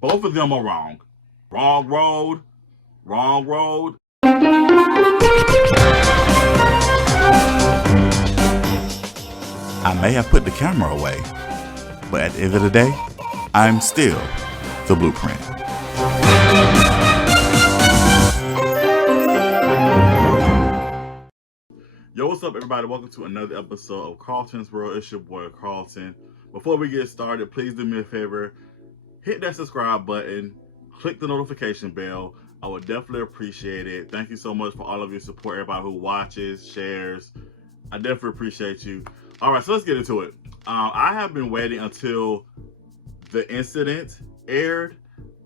Both of them are wrong. Wrong road. Wrong road. I may have put the camera away, but at the end of the day, I'm still the blueprint. Yo, what's up, everybody? Welcome to another episode of KARLTON'S World. It's your boy, Carlton. Before we get started, please do me a favor. Hit that subscribe button. Click the notification bell. I would definitely appreciate it. Thank you so much for all of your support, everybody who watches, shares. I definitely appreciate you. All right, so let's get into it. I have been waiting until the incident aired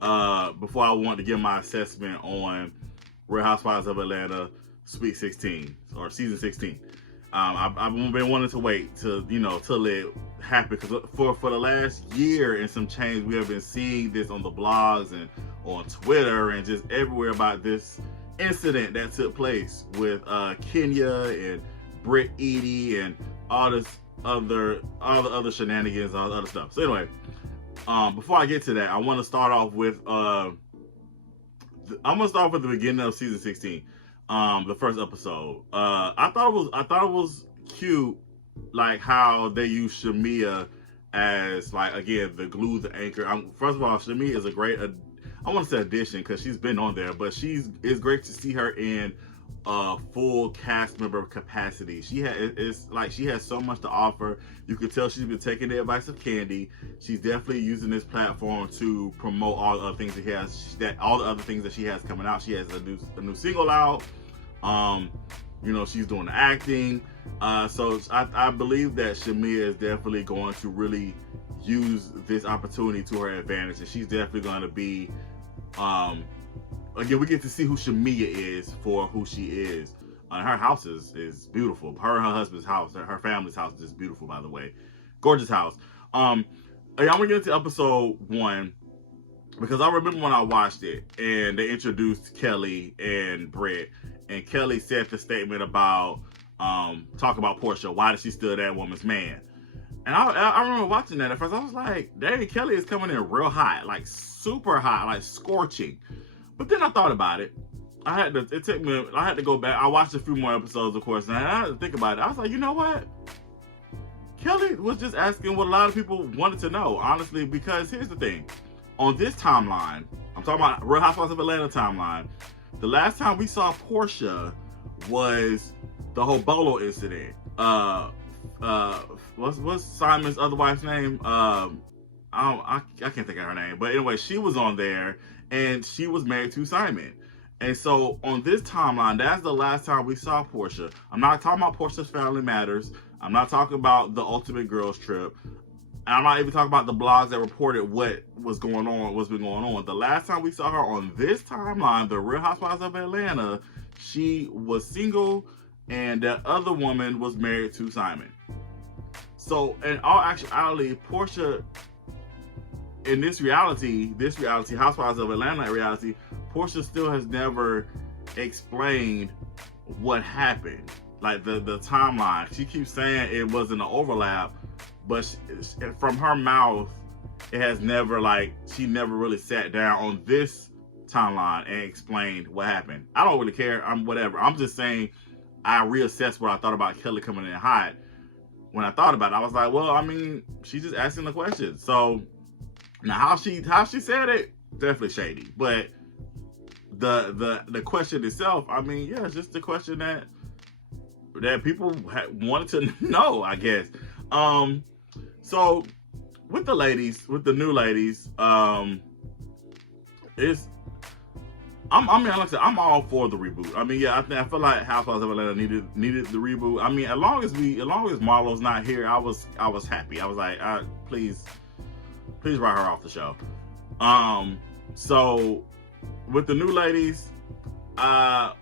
before I want to give my assessment on Real Housewives of Atlanta Sweet 16 or Season 16. I've been wanting to wait till it happened, because for the last year and some change, we have been seeing this on the blogs and on Twitter and just everywhere about this incident that took place with Kenya and Britt Edie and all the other shenanigans, all the other stuff. So anyway, before I get to that, I want to start off with the beginning of Season 16. The first episode. I thought it was cute, like how they use Shamia as, like, again, the glue, the anchor. First of all, Shamia is a great, I want to say addition, because she's been on there, but it's great to see her in full cast member capacity. She has so much to offer. You can tell she's been taking the advice of Candy. She's definitely using this platform to promote all the other things all the other things that she has coming out. She has a new single out. She's doing the acting. So I believe that Shamia is definitely going to really use this opportunity to her advantage, and she's definitely going to be, again, we get to see who Shamia is for who she is. Her house is beautiful. Her and her husband's house, her family's house is beautiful, by the way. Gorgeous house. I'm gonna get into episode 1, because I remember when I watched it and they introduced Kelly and Britt, and Kelly said the statement about talk about Portia. Why does she steal that woman's man? And I remember watching that at first. I was like, dang, Kelly is coming in real hot, like super hot, like scorching. But then I thought about it. I had to go back. I watched a few more episodes, of course, and I had to think about it. I was like, you know what? Kelly was just asking what a lot of people wanted to know, honestly, because here's the thing. On this timeline, I'm talking about Real Housewives of Atlanta timeline, the last time we saw Portia was the whole Bolo incident. What's Simon's other wife's name? I can't think of her name. But anyway, she was on there, and she was married to Simon. And so on this timeline, that's the last time we saw Portia. I'm not talking about Portia's Family Matters. I'm not talking about the Ultimate Girls Trip. And I'm not even talking about the blogs that reported what's been going on. The last time we saw her on this timeline, the Real Housewives of Atlanta, she was single, and that other woman was married to Simon. So in all actuality, Portia, in this reality, Housewives of Atlanta reality, Portia still has never explained what happened, like the timeline. She keeps saying it wasn't an overlap, but from her mouth, it has never, she never really sat down on this timeline and explained what happened. I don't really care. Whatever. I'm just saying, I reassessed what I thought about Kelly coming in hot. When I thought about it, I was like, well, I mean, she's just asking the question. So now how she said it, definitely shady. But the question itself, I mean, yeah, it's just the question that people wanted to know, I guess. So with the new ladies, like I said, I'm all for the reboot. I mean, yeah, I feel like Housewives of Atlanta needed the reboot. I mean, as long as Marlo's not here, I was happy. I was like, please write her off the show. So with the new ladies, I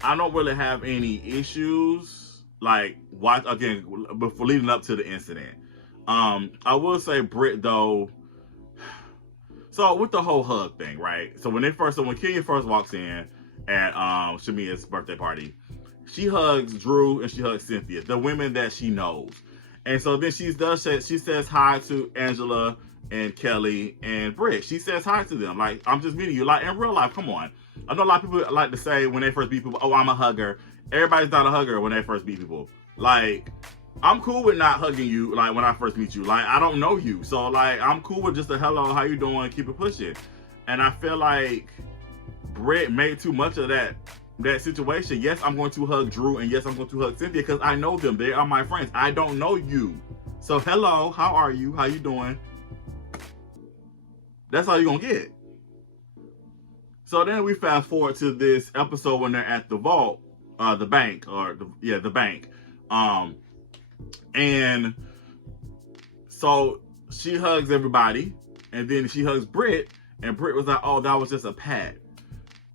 don't really have any issues, like, before leading up to the incident. I will say Britt, though. So with the whole hug thing, right? So when Kenya first walks in at Shamia's birthday party, she hugs Drew and she hugs Cynthia, the women that she knows. And so then she says hi to Angela and Kelly and Britt. She says hi to them. Like, I'm just meeting you. Like, in real life, come on. I know a lot of people like to say when they first meet people, oh, I'm a hugger. Everybody's not a hugger when they first meet people. Like, I'm cool with not hugging you, like, when I first meet you. Like, I don't know you. So, like, I'm cool with just a hello, how you doing, keep it pushing. And I feel like Britt made too much of that situation. Yes, I'm going to hug Drew, and yes, I'm going to hug Cynthia because I know them. They are my friends. I don't know you. So, hello, how are you? How you doing? That's all you're going to get. So then we fast forward to this episode when they're at the vault, the bank, the bank. And so she hugs everybody, and then she hugs Britt, and Britt was like, oh, that was just a pat.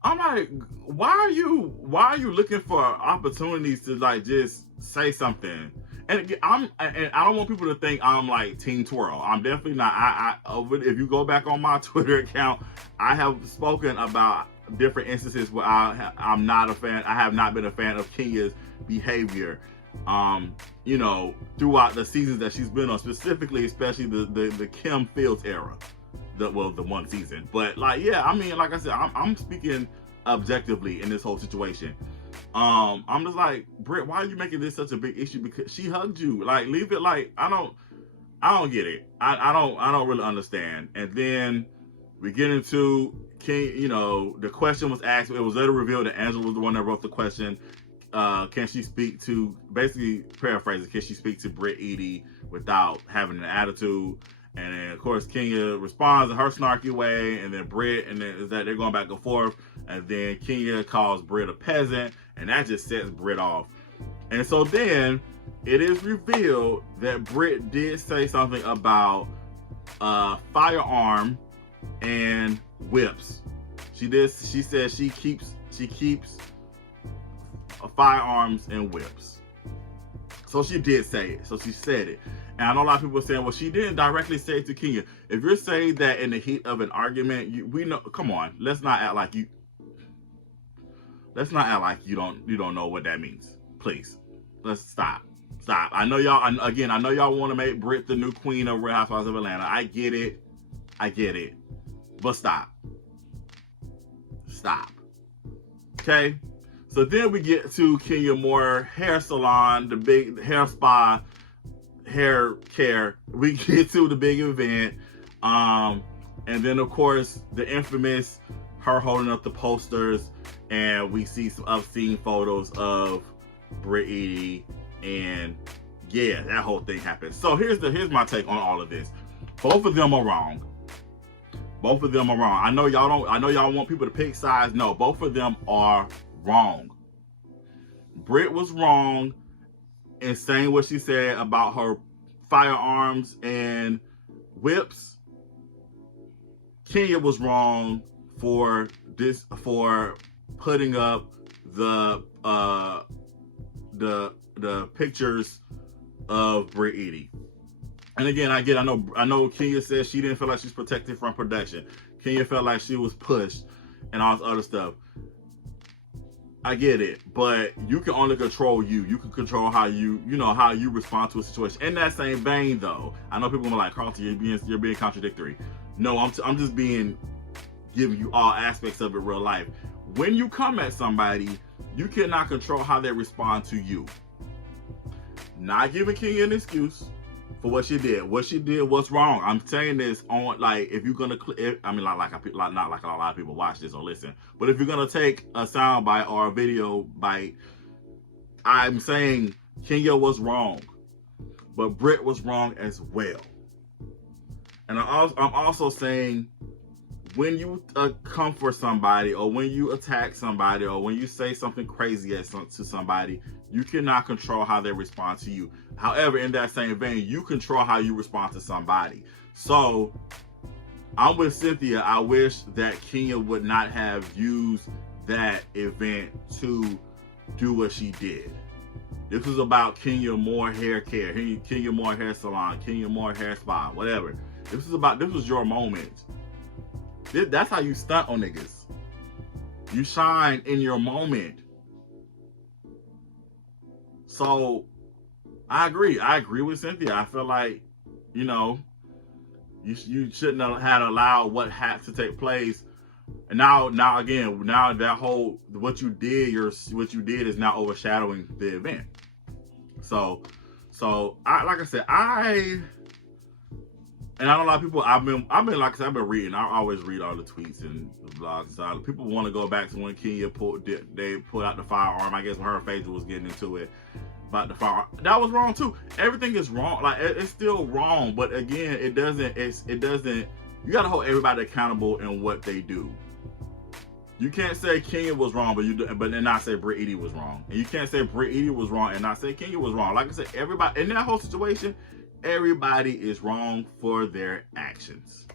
I'm like, why are you looking for opportunities to, like, just say something? And I don't want people to think I'm like Team Twirl. I'm definitely not. If you go back on my Twitter account, I have spoken about different instances where I'm not a fan. I have not been a fan of Kenya's behavior. Throughout the seasons that she's been on, especially the Kim Fields era, the one season. But like, yeah, I mean, like I said, I'm speaking objectively in this whole situation. I'm just like, Britt, why are you making this such a big issue? Because she hugged you. Like, leave it. Like, I don't get it. I don't really understand. And then we get into King. The question was asked. It was later revealed that Angela was the one that wrote the question. Can she speak to, basically paraphrasing, can she speak to Britt Edie without having an attitude? And then, of course, Kenya responds in her snarky way, and then Britt, and then is that they're going back and forth, and then Kenya calls Britt a peasant, and that just sets Britt off. And so then it is revealed that Britt did say something about firearm and whips. She said she keeps firearms and whips. So she did say it. So she said it. And I know a lot of people are saying, well, she didn't directly say it to Kenya. If you're saying that in the heat of an argument, we know. Come on, let's not act like you don't know what that means. Please, let's stop. I know y'all. I know y'all want to make Britt the new queen of Real Housewives of Atlanta. I get it, but stop. Okay. So then we get to Kenya Moore hair salon, the big hair spa, hair care. We get to the big event. And then, of course, the infamous her holding up the posters. And we see some obscene photos of Britt Edie. And yeah, that whole thing happened. So here's my take on all of this. Both of them are wrong. I know y'all want people to pick sides. No, both of them are wrong. Britt was wrong in saying what she said about her firearms and whips. Kenya was wrong for putting up the pictures of Britt Edie. And again, I know Kenya said she didn't feel like she's protected from production. Kenya felt like she was pushed and all this other stuff. I get it, but you can only control you. You can control how you respond to a situation. In that same vein, though, I know people are like, Carlton, you're being contradictory. No, I'm just giving you all aspects of it, real life. When you come at somebody, you cannot control how they respond to you. Not giving Kenya an excuse for what she did. What she did was wrong. I'm saying this on, like, if you're gonna, not like a lot of people watch this or listen, but if you're gonna take a sound bite or a video bite, I'm saying Kenya was wrong, but Britt was wrong as well. And I'm also saying, when you come for somebody, or when you attack somebody, or when you say something crazy to somebody, you cannot control how they respond to you. However, in that same vein, you control how you respond to somebody. So I'm with Cynthia. I wish that Kenya would not have used that event to do what she did. This was about Kenya Moore hair care, Kenya Moore hair salon, Kenya Moore hair spa, whatever. This was your moment. That's how you stunt on niggas. You shine in your moment. So I agree with Cynthia. I feel like, You shouldn't have had allowed what had to take place. And now that whole what you did is now overshadowing the event. So like I said, and I know a lot of people. I've been like I said, I've been reading. I always read all the tweets and the blogs and stuff. People want to go back to when Kenya pulled out the firearm. I guess when her Phaedra was getting into it about the firearm, that was wrong too. Everything is wrong. Like it's still wrong, but again, it doesn't. You got to hold everybody accountable in what they do. You can't say Kenya was wrong, but then not say Britt Eady was wrong. And you can't say Britt Eady was wrong and not say Kenya was wrong. Like I said, everybody in that whole situation, everybody is wrong for their actions.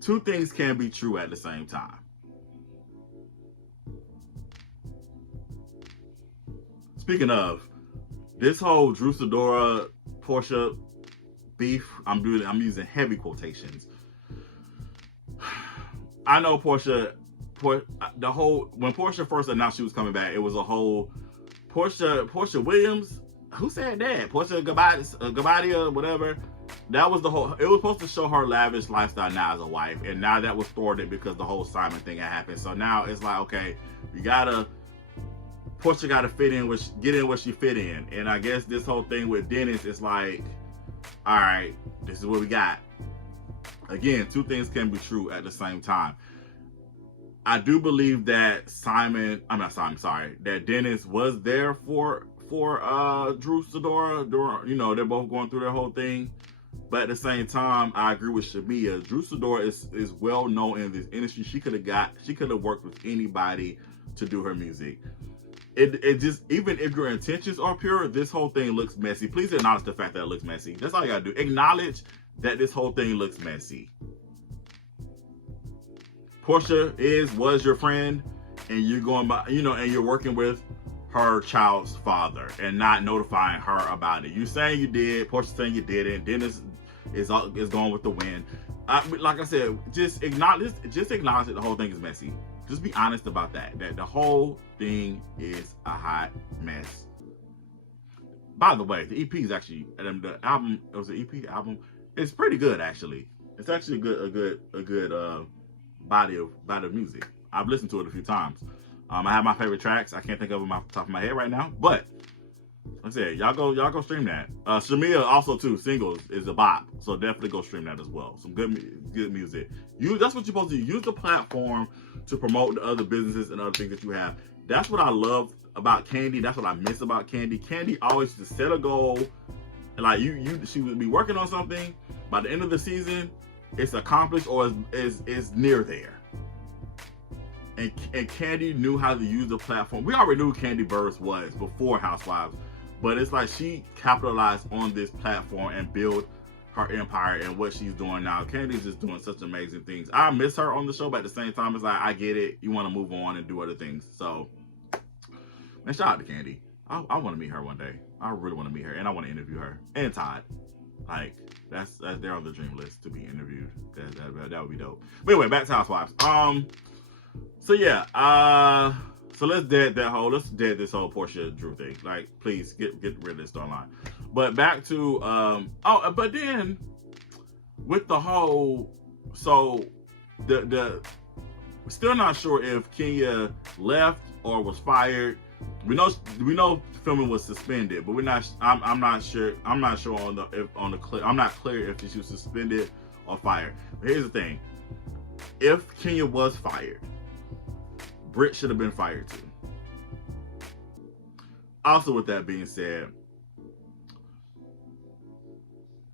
Two things can be true at the same time. Speaking of, this whole Drew Sidora Portia beef, I'm using heavy quotations. I know when Portia first announced she was coming back, it was a whole Portia Williams. Who said that? Portia Gabadia, whatever. That was the whole. It was supposed to show her lavish lifestyle now as a wife, and now that was thwarted because the whole Simon thing had happened. So now it's like, okay, Portia gotta get in where she fit in, and I guess this whole thing with Dennis is like, all right, this is what we got. Again, two things can be true at the same time. I do believe that that Dennis was there for Drew Sidora during, they're both going through their whole thing. But at the same time, I agree with Shamia. Drew Sidora is well known in this industry. She could have worked with anybody to do her music. It just, even if your intentions are pure, this whole thing looks messy. Please acknowledge the fact that it looks messy. That's all you gotta do. Acknowledge that this whole thing looks messy. Portia was your friend, and you're going by, and you're working with her child's father and not notifying her about it. You saying you did, Portia saying you didn't. Dennis is going with the wind. Like I said, just acknowledge that the whole thing is messy. Just be honest about that the whole thing is a hot mess. By the way, the EP is actually, the album, it was an EP album. It's pretty good, actually. It's actually a good body of music. I've listened to it a few times. I have my favorite tracks. I can't think of them off the top of my head right now, but like I said, y'all go stream that. Shamia also too, Singles is a bop, so definitely go stream that as well. Some good music. That's what you're supposed to do. Use the platform to promote the other businesses and other things that you have. That's what I love about Candy. That's what I miss about Candy. Candy always just set a goal. Like she would be working on something. By the end of the season, it's accomplished or is near there. And Candy knew how to use the platform. We already knew who Candy Burris was before Housewives, but it's like she capitalized on this platform and built her empire and what she's doing now. Candy's just doing such amazing things. I miss her on the show, but at the same time, it's like, I get it. You want to move on and do other things. So, man, shout out to Candy. I want to meet her one day. I really want to meet her, and I want to interview her and Todd. Like, that's they're on the dream list to be interviewed. That would be dope. But anyway, back to Housewives. So yeah, so let's dead this whole Portia Drew thing. Like, please get rid of this storyline. But back to but then with the whole, so the still not sure if Kenya left or was fired. We know filming was suspended, but we're not. I'm not sure. I'm not sure on the clip. I'm not clear if she was suspended or fired. But here's the thing: if Kenya was fired, Britt should have been fired too. Also, with that being said,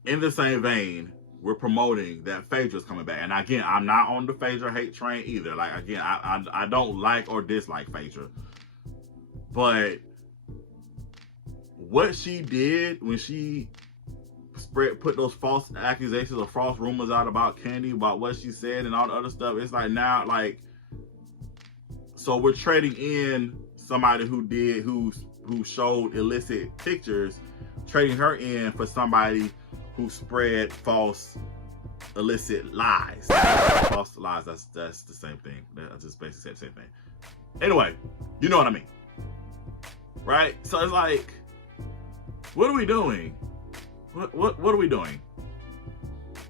in the same vein, we're promoting that Phaedra's coming back. And again, I'm not on the Phaedra hate train either. Like, again, I don't like or dislike Phaedra. But what she did when she put those false accusations or false rumors out about Candy, about what she said and all the other stuff, it's like now, like, so we're trading in somebody who showed illicit pictures, trading her in for somebody who spread false illicit lies. False lies, that's the same thing. I just basically said the same thing. Anyway, you know what I mean. Right? So it's like, what are we doing? what are we doing?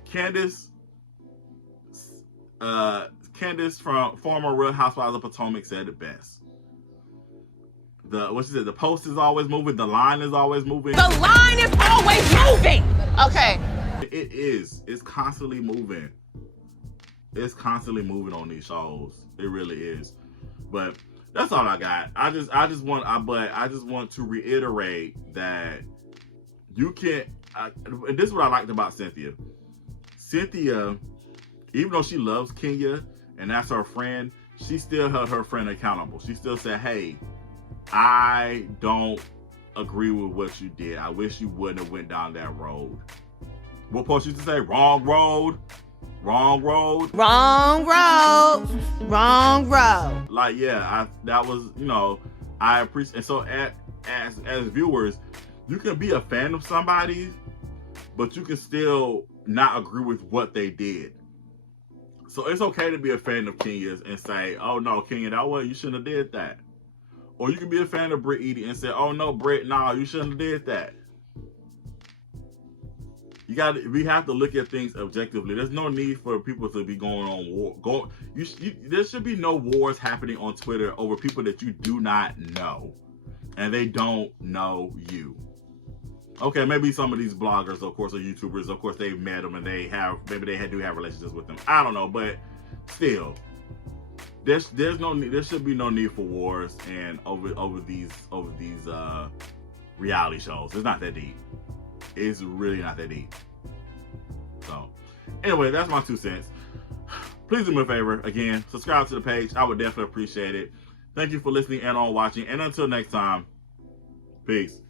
Candace from former Real Housewives of Potomac said it best. What she said, the post is always moving, the line is always moving. The line is always moving. Okay. It is. It's constantly moving. It's constantly moving on these shows. It really is. But that's all I got. I just want to reiterate that you can't. And this is what I liked about Cynthia. Cynthia, even though she loves Kenya and that's her friend, she still held her friend accountable. She still said, "Hey, I don't agree with what you did. I wish you wouldn't have went down that road." What post used to say? Wrong road. Wrong road. Wrong road. Wrong road. Like, yeah, that was, I appreciate. And so as viewers, you can be a fan of somebody, but you can still not agree with what they did. So it's okay to be a fan of Kenya's and say, "Oh no, Kenya, you shouldn't have did that." Or you can be a fan of Britt Eady and say, "Oh no, Britt, no, you shouldn't have did that." We have to look at things objectively. There's no need for people to be going on war. There should be no wars happening on Twitter over people that you do not know, and they don't know you. Okay, maybe some of these bloggers, of course, or YouTubers, of course, they've met them and do have relationships with them. I don't know, but still, there should be no need for wars and over these reality shows. It's not that deep. It's really not that deep. So, anyway, that's my 2 cents. Please do me a favor. Again, subscribe to the page. I would definitely appreciate it. Thank you for listening and on watching. And until next time, peace.